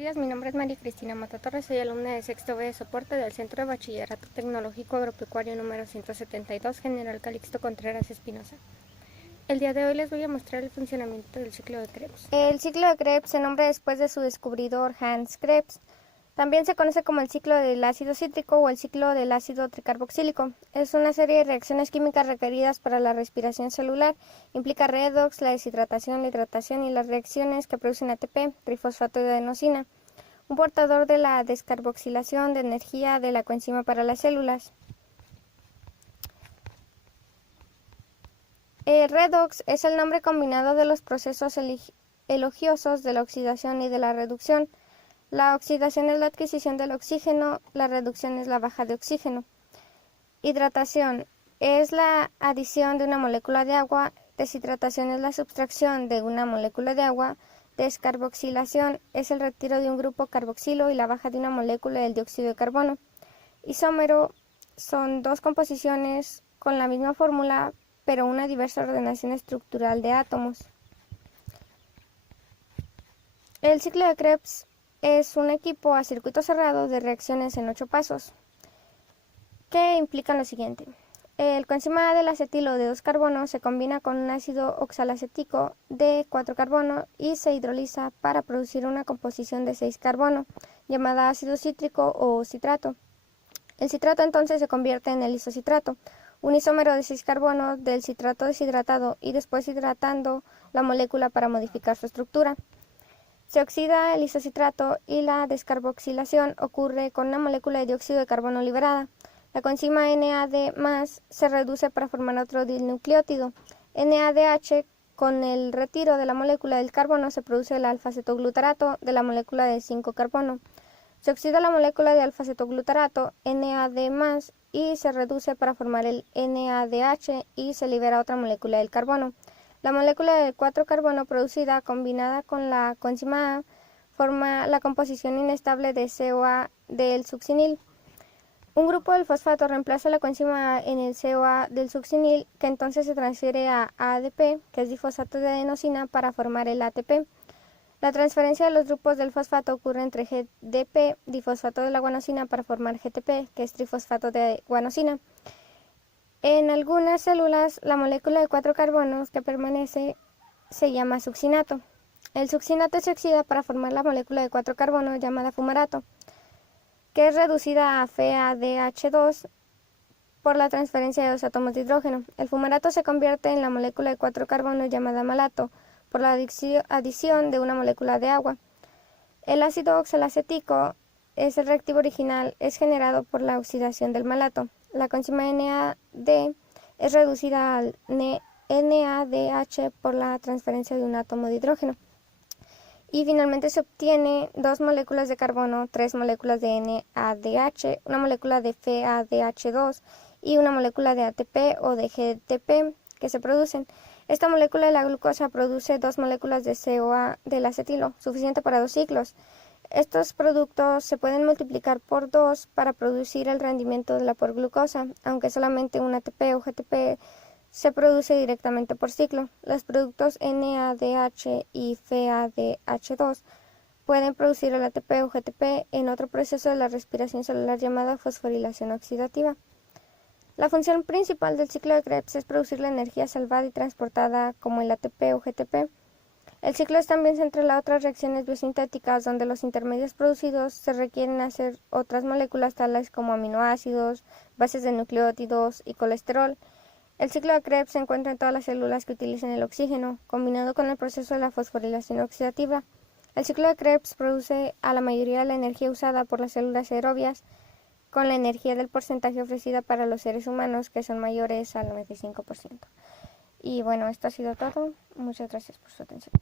días, mi nombre es María Cristina Mata Torres, soy alumna de sexto B de soporte del Centro de Bachillerato Tecnológico Agropecuario número 172, General Calixto Contreras Espinosa. El día de hoy les voy a mostrar el funcionamiento del ciclo de Krebs. El ciclo de Krebs se nombra después de su descubridor Hans Krebs. También se conoce como el ciclo del ácido cítrico o el ciclo del ácido tricarboxílico. Es una serie de reacciones químicas requeridas para la respiración celular. Implica redox, la deshidratación, la hidratación y las reacciones que producen ATP, trifosfato de adenosina, un portador de la descarboxilación de energía de la coenzima para las células. Redox es el nombre combinado de los procesos elogiosos de la oxidación y de la reducción. La oxidación es la adquisición del oxígeno, la reducción es la baja de oxígeno. Hidratación es la adición de una molécula de agua, deshidratación es la sustracción de una molécula de agua, descarboxilación es el retiro de un grupo carboxilo y la baja de una molécula del dióxido de carbono. Isómero son dos composiciones con la misma fórmula, pero una diversa ordenación estructural de átomos. El ciclo de Krebs es un equipo a circuito cerrado de reacciones en 8 pasos, que implican lo siguiente. El coenzima del acetilo de 2 carbonos se combina con un ácido oxalacético de 4 carbonos y se hidroliza para producir una composición de 6 carbono, llamada ácido cítrico o citrato. El citrato entonces se convierte en el isocitrato, un isómero de 6 carbonos del citrato deshidratado y después hidratando la molécula para modificar su estructura. Se oxida el isocitrato y la descarboxilación ocurre con una molécula de dióxido de carbono liberada. La coenzima NAD+ se reduce para formar otro dinucleótido. NADH, con el retiro de la molécula del carbono, se produce el alfa-cetoglutarato de la molécula de 5 carbono. Se oxida la molécula de alfa-cetoglutarato, NAD+, y se reduce para formar el NADH y se libera otra molécula del carbono. La molécula de 4 carbono producida combinada con la coenzima A forma la composición inestable de CoA del succinil. Un grupo del fosfato reemplaza la coenzima A en el CoA del succinil, que entonces se transfiere a ADP, que es difosfato de adenosina, para formar el ATP. La transferencia de los grupos del fosfato ocurre entre GDP, difosfato de la guanosina, para formar GTP, que es trifosfato de guanosina. En algunas células, la molécula de 4 carbonos que permanece se llama succinato. El succinato se oxida para formar la molécula de 4 carbonos llamada fumarato, que es reducida a FeADH2 por la transferencia de 2 átomos de hidrógeno. El fumarato se convierte en la molécula de 4 carbonos llamada malato por la adición de una molécula de agua. El ácido oxalacético es el reactivo original, es generado por la oxidación del malato. La coenzima NAD es reducida al NADH por la transferencia de un átomo de hidrógeno. Y finalmente se obtiene 2 moléculas de carbono, 3 moléculas de NADH, una molécula de FeADH2 y una molécula de ATP o de GTP que se producen. Esta molécula de la glucosa produce 2 moléculas de CoA del acetilo, suficiente para 2 ciclos. Estos productos se pueden multiplicar por 2 para producir el rendimiento de la porglucosa, aunque solamente un ATP o GTP se produce directamente por ciclo. Los productos NADH y FeADH2 pueden producir el ATP o GTP en otro proceso de la respiración celular llamado fosforilación oxidativa. La función principal del ciclo de Krebs es producir la energía salvada y transportada como el ATP o GTP. El ciclo es también central a otras reacciones biosintéticas donde los intermedios producidos se requieren hacer otras moléculas tales como aminoácidos, bases de nucleótidos y colesterol. El ciclo de Krebs se encuentra en todas las células que utilizan el oxígeno, combinado con el proceso de la fosforilación oxidativa. El ciclo de Krebs produce a la mayoría de la energía usada por las células aerobias, con la energía del porcentaje ofrecida para los seres humanos, que son mayores al 95%. Y bueno, esto ha sido todo. Muchas gracias por su atención.